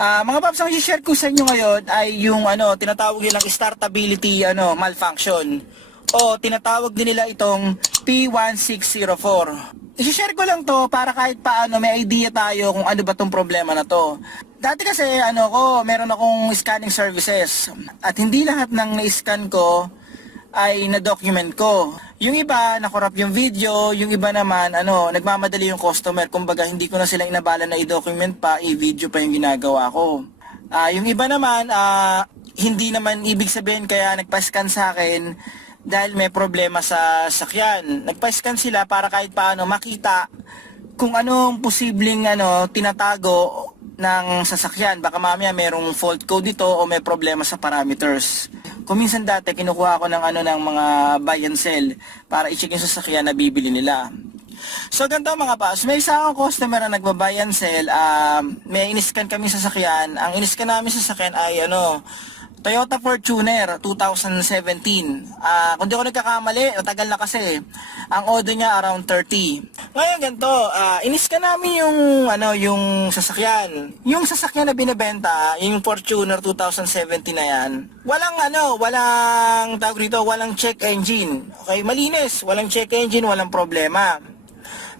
Mga paps, ang i-share ko sa inyo ngayon ay yung tinatawag nilang startability malfunction o tinatawag din nila itong P1604. I-share ko lang to para kahit paano may idea tayo kung ano ba tong problema na to. Dati kasi meron akong scanning services at hindi lahat ng na-scan ko ay na-document ko. Yung iba, nakorap yung video, yung iba naman, nagmamadali yung customer. Kumbaga, hindi ko na sila inabala na i-document pa, i-video pa yung ginagawa ko. Yung iba naman, hindi naman ibig sabihin kaya nagpa-scan sa akin dahil may problema sa sakyan. Nagpa-scan sila para kahit paano makita kung anong posibleng tinatago ng sasakyan. Baka mamaya merong fault code dito o may problema sa parameters. Kung minsan dati kinukuha ko ng mga buy and sell para i-check yung sasakyan na bibili nila. So ganito mga paps, may isa akong customer na nagba-buy and sell, may in-scan kami sa sasakyan. Ang in-scan namin sa sasakyan ay Toyota Fortuner 2017. Kung di ako nagkakamali, tagal na kasi. Ang order niya around 30. Ngayon ganito, in-scan namin yung sasakyan. Yung sasakyan na binebenta, yung Fortuner 2017 na yan, walang tawag dito, walang check engine. Okay, malinis, walang check engine, walang problema.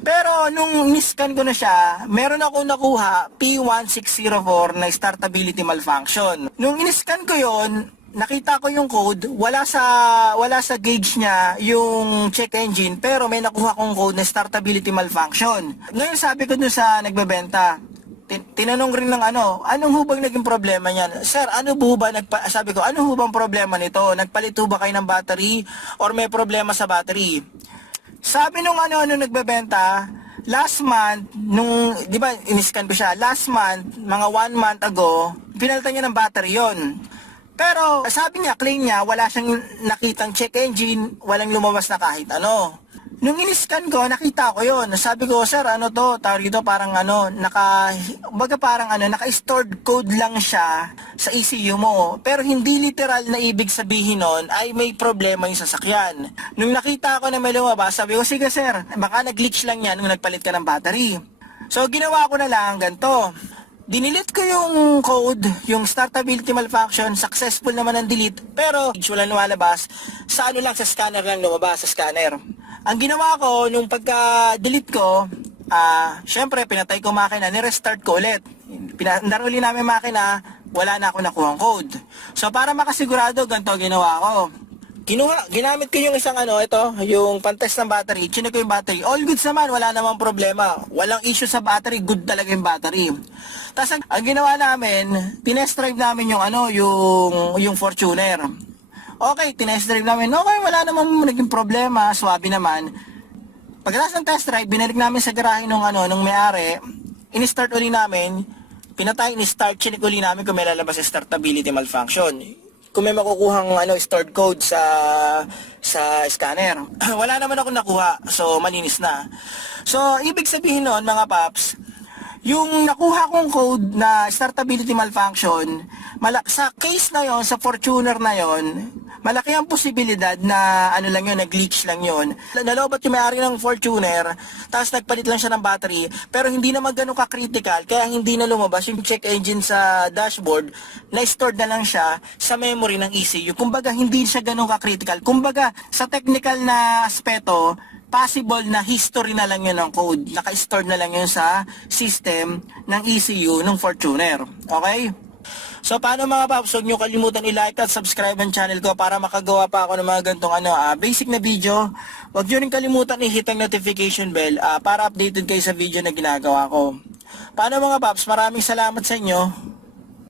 Pero nung in-scan ko na siya, meron ako nakuha P1604 na startability malfunction. Nung in-scan ko yon, nakita ko yung code, wala sa gauge niya yung check engine, pero may nakuha kong code na startability malfunction. Ngayon sabi ko dun sa nagbebenta, tinanong rin ng anong hubang naging problema niyan? Sir, sabi ko, ano hubang problema nito? Nagpalit ba kayo ng battery or may problema sa battery? Sabi nung nagbebenta, last month, di ba, in-scan ko siya, last month, mga 1 month ago, pinalitan niya ng battery yon. Pero, sabi niya, claim niya, wala siyang nakitang check engine, walang lumabas na kahit ano. Nung in-scan ko, nakita ko yon. Sabi ko, sir, tawag dito, parang naka-stored code lang siya sa ECU mo. Pero hindi literal na ibig sabihin nun ay may problema yung sasakyan. Nung nakita ko na may lumabas, sabi ko, sige sir, baka nag-glitch lang yan nung nagpalit ka ng battery. So, ginawa ko na lang ganito. Dinilit ko yung code, yung startability malfunction, successful naman ang delete, pero wala lumalabas, sa sa scanner lang lumabas, sa scanner. Ang ginawa ko, nung pagka-delete ko, syempre, pinatay ko makina, nirestart ko ulit. Naruli namin makina, wala na ako nakuhang code. So, para makasigurado, ganito ginawa ko. Ginamit ko yung isang yung pantest ng battery, chinek ko yung battery. All goods naman, wala namang problema. Walang issue sa battery, good talaga yung battery. Tapos, ang ginawa namin, tinest drive namin yung Fortuner. Okay, tinest drive namin. Okay, wala naman naging problema. Swabe naman. Pagkatapos ng test drive, binalik namin sa garahe nung may-ari. In-start uli namin. Pinatay, in-start, chinik uli namin kung may lalabas sa startability malfunction. Kung may makukuhang stored code sa scanner. Wala naman ako nakuha. So, malinis na. So, ibig sabihin nun, mga paps, yung nakuha kong code na startability malfunction, sa case na yon, sa Fortuner na yon, malaki ang posibilidad na na-glitch lang yon. Nalobat yung may-ari ng Fortuner, tapos nagpalit lang siya ng battery, pero hindi naman ganun ka-critical, kaya hindi na lumabas yung check engine sa dashboard, na-stored na lang siya sa memory ng ECU. Kumbaga, hindi siya ganun ka-critical. Kumbaga, sa technical na aspeto, possible na history na lang yun ng code. Naka-stored na lang yun sa system ng ECU ng Fortuner. Okay? So, paano mga paps, huwag nyo kalimutan i-like at subscribe ang channel ko para makagawa pa ako ng mga gantong basic na video. Huwag nyo rin kalimutan i-hit ang notification bell para updated kayo sa video na ginagawa ko. Paano mga paps, maraming salamat sa inyo.